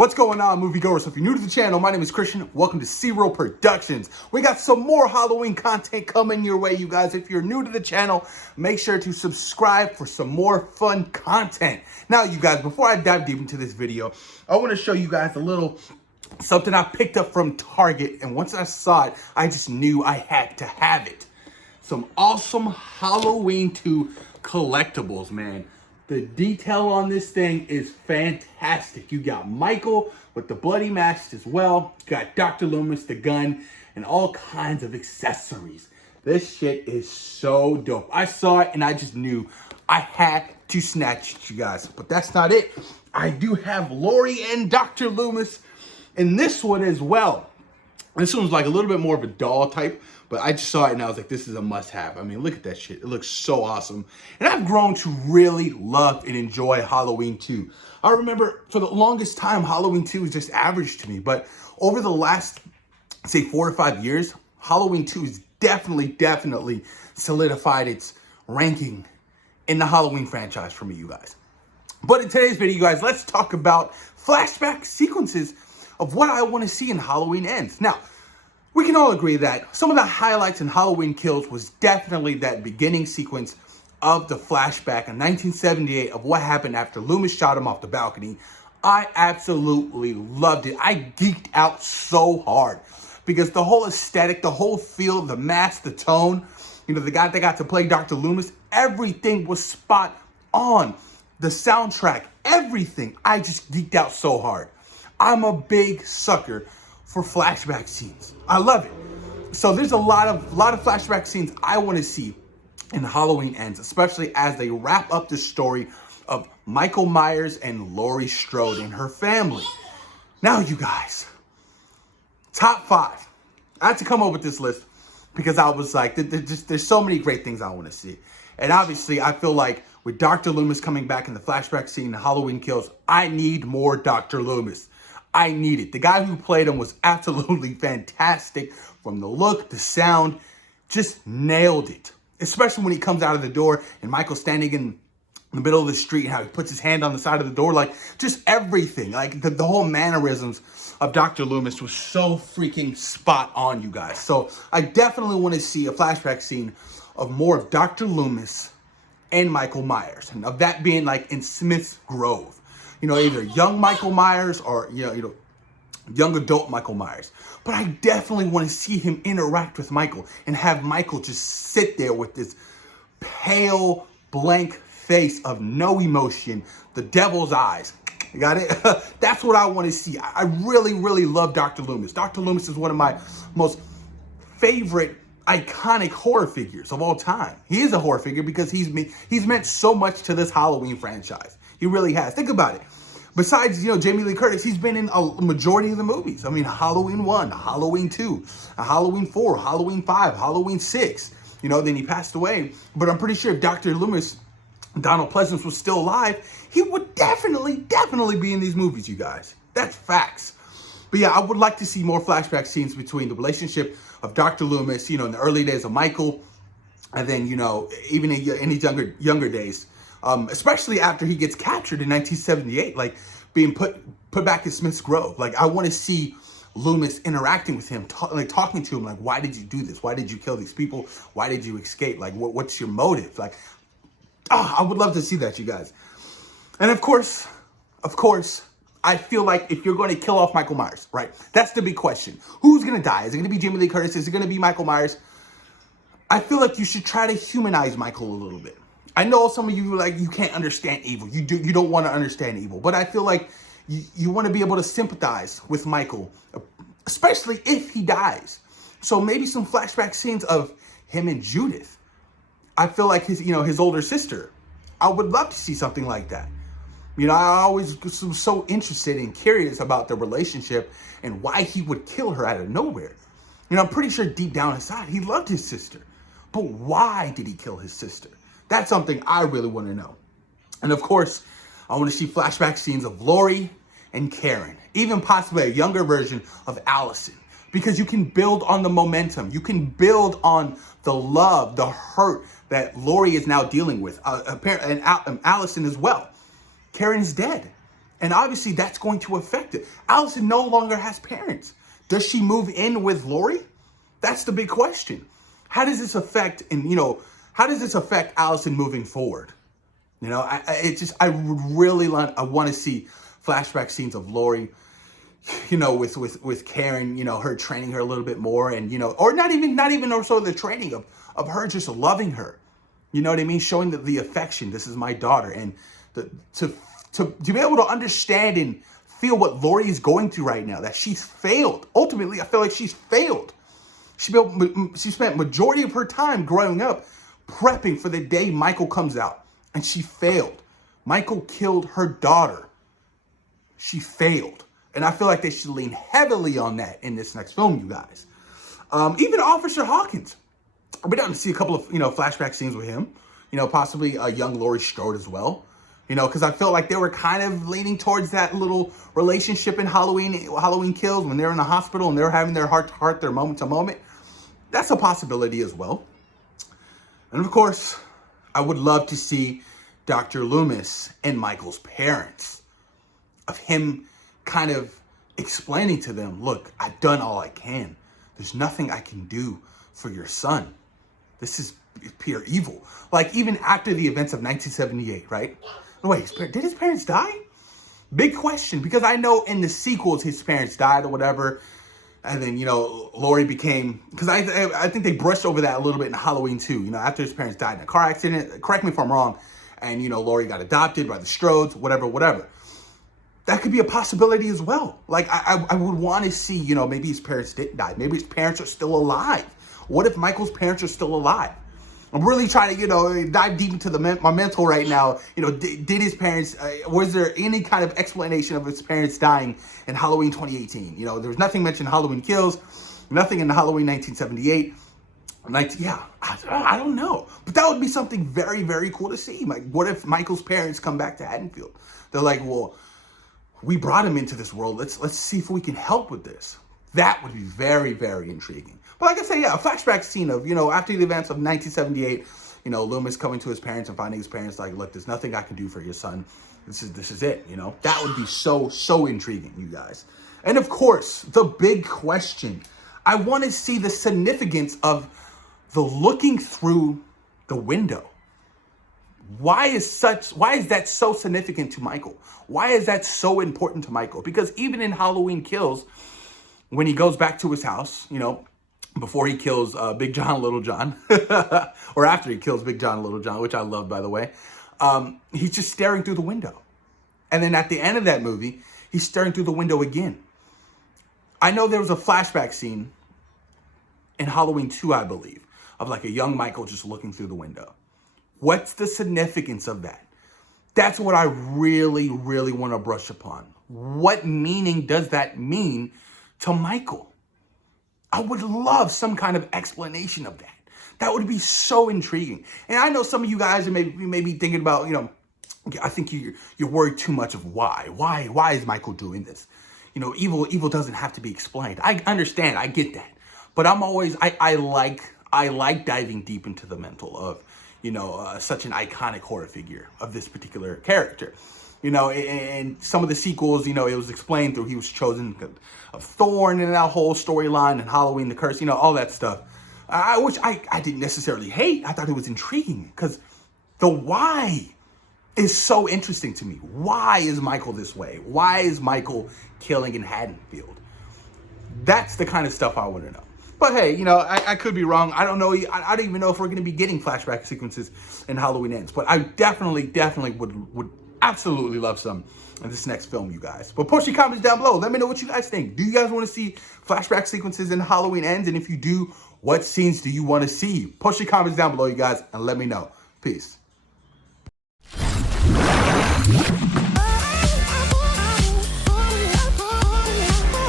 What's going on, moviegoers? So if you're new to the channel, my name is Christian. Welcome to Zero Productions. We got some more Halloween content coming your way, you guys. If you're new to the channel, make sure to subscribe for some more fun content. Now, you guys, before I dive deep into this video, I want to show you guys a little something I picked up from Target. And once I saw it, I just knew I had to have it. Some awesome Halloween 2 collectibles, man. The detail on this thing is fantastic. You got Michael with the bloody mask as well. You got Dr. Loomis, the gun, and all kinds of accessories. This shit is so dope. I saw it and I just knew I had to snatch it, you guys. But that's not it. I do have Laurie and Dr. Loomis in this one as well. This one's like a little bit more of a doll type, but I just saw it and I was like, this is a must-have. I mean, look at that shit. It looks so awesome. And I've grown to really love and enjoy Halloween 2. I remember for the longest time, Halloween 2 was just average to me. But over the last, say, 4 or 5 years, Halloween 2 has definitely solidified its ranking in the Halloween franchise for me, you guys. But in today's video, you guys, let's talk about flashback sequences of what I want to see in Halloween Ends. Now, we can all agree that some of the highlights in Halloween Kills was definitely that beginning sequence of the flashback in 1978 of what happened after Loomis shot him off the balcony. I absolutely loved it. I geeked out so hard because the whole aesthetic, the whole feel, the mask, the tone, you know, the guy that got to play Dr. Loomis, everything was spot on. The soundtrack, everything. I just geeked out so hard. I'm a big sucker for flashback scenes. I love it. So there's a lot of flashback scenes I want to see in Halloween Ends, especially as they wrap up the story of Michael Myers and Laurie Strode and her family. Now, you guys, top 5. I had to come up with this list because I was like, there's so many great things I want to see. And obviously, I feel like with Dr. Loomis coming back in the flashback scene in Halloween Kills, I need more Dr. Loomis. I need it. The guy who played him was absolutely fantastic from the look, the sound, just nailed it. Especially when he comes out of the door and Michael's standing in the middle of the street and how he puts his hand on the side of the door, like just everything. Like the whole mannerisms of Dr. Loomis was so freaking spot on, you guys. So I definitely want to see a flashback scene of more of Dr. Loomis and Michael Myers, and of that being like in Smith's Grove. You know, either young Michael Myers or, you know, young adult Michael Myers. But I definitely want to see him interact with Michael and have Michael just sit there with this pale, blank face of no emotion, the devil's eyes. You got it? That's what I want to see. I really love Dr. Loomis. Dr. Loomis is one of my most favorite iconic horror figures of all time. He is a horror figure because he's meant so much to this Halloween franchise. He really has. Think about it. Besides, you know, Jamie Lee Curtis, he's been in a majority of the movies. I mean, Halloween 1, Halloween 2, Halloween 4, Halloween 5, Halloween 6. You know, then he passed away. But I'm pretty sure if Dr. Loomis, Donald Pleasence, was still alive, he would definitely be in these movies, you guys. That's facts. But yeah, I would like to see more flashback scenes between the relationship of Dr. Loomis, you know, in the early days of Michael, and then, you know, even in his younger days. Especially after he gets captured in 1978, like being put back in Smith's Grove. Like, I want to see Loomis interacting with him, talking to him, like, why did you do this? Why did you kill these people? Why did you escape? Like, what's your motive? Like, I would love to see that, you guys. And of course, I feel like if you're going to kill off Michael Myers, right? That's the big question. Who's going to die? Is it going to be Jamie Lee Curtis? Is it going to be Michael Myers? I feel like you should try to humanize Michael a little bit. I know some of you, like, you can't understand evil. You don't want to understand evil. But I feel like you want to be able to sympathize with Michael, especially if he dies. So maybe some flashback scenes of him and Judith. I feel like his older sister. I would love to see something like that. You know, I always was so interested and curious about the relationship and why he would kill her out of nowhere. You know, I'm pretty sure deep down inside he loved his sister. But why did he kill his sister? That's something I really want to know. And of course, I want to see flashback scenes of Laurie and Karen, even possibly a younger version of Allison, because you can build on the momentum. You can build on the love, the hurt that Laurie is now dealing with, and Allison as well. Karen's dead. And obviously that's going to affect it. Allison no longer has parents. Does she move in with Laurie? That's the big question. How does this affect, how does this affect Allison moving forward? I want to see flashback scenes of Laurie, with Karen, her training her a little bit more, and, or not even also the training of her just loving her. You know what I mean? Showing the affection. This is my daughter. And to be able to understand and feel what Laurie is going through right now, that she's failed. Ultimately, I feel like she's failed. She spent majority of her time growing up prepping for the day Michael comes out, and she failed. Michael killed her daughter. She failed. And I feel like they should lean heavily on that in this next film, you guys. Even Officer Hawkins. We're going to see a couple of, flashback scenes with him. Possibly a young Laurie Strode as well. Because I felt like they were kind of leaning towards that little relationship in Halloween Kills when they're in the hospital and they're having their heart-to-heart, their moment-to-moment. That's a possibility as well. And of course, I would love to see Dr. Loomis and Michael's parents, of him kind of explaining to them, look, I've done all I can. There's nothing I can do for your son. This is pure evil. Like, even after the events of 1978, right? Wait, did his parents die? Big question, because I know in the sequels his parents died or whatever. And then, Laurie became, because I think they brushed over that a little bit in Halloween 2. After his parents died in a car accident, correct me if I'm wrong, and, Laurie got adopted by the Strodes, whatever. That could be a possibility as well. Like, I would want to see, maybe his parents didn't die. Maybe his parents are still alive. What if Michael's parents are still alive? I'm really trying to, dive deep into my mental right now. Did his parents, was there any kind of explanation of his parents dying in Halloween 2018? There was nothing mentioned in Halloween Kills, nothing in Halloween 1978. I don't know. But that would be something very, very cool to see. Like, what if Michael's parents come back to Haddonfield? They're like, well, we brought him into this world. Let's see if we can help with this. That would be very, very intriguing. But like I say, yeah, a flashback scene of, after the events of 1978, Loomis coming to his parents and finding his parents like, look, there's nothing I can do for your son. This is it, That would be so intriguing, you guys. And of course, the big question, I want to see the significance of the looking through the window. Why is that so significant to Michael? Why is that so important to Michael? Because even in Halloween Kills, when he goes back to his house, before he kills Big John, Little John, or after he kills Big John, Little John, which I love, by the way, he's just staring through the window. And then at the end of that movie, he's staring through the window again. I know there was a flashback scene in Halloween 2, I believe, of like a young Michael just looking through the window. What's the significance of that? That's what I really, really want to brush upon. What meaning does that mean to Michael? I would love some kind of explanation of that. That would be so intriguing. And I know some of you guys are maybe thinking about, I think you're worried too much of why. Why is Michael doing this? Evil doesn't have to be explained. I understand. I get that. But I like diving deep into the mental of, such an iconic horror figure of this particular character. And some of the sequels, it was explained through he was chosen of Thorn and that whole storyline and Halloween, the curse, all that stuff. Which I didn't necessarily hate. I thought it was intriguing because the why is so interesting to me. Why is Michael this way? Why is Michael killing in Haddonfield? That's the kind of stuff I want to know. But hey, I could be wrong. I don't know. I don't even know if we're going to be getting flashback sequences in Halloween Ends. But I definitely would absolutely love some in this next film, you guys. But post your comments down below. Let me know what you guys think. Do you guys want to see flashback sequences in Halloween Ends? And if you do, what scenes do you want to see? Post your comments down below, you guys, and let me know. Peace.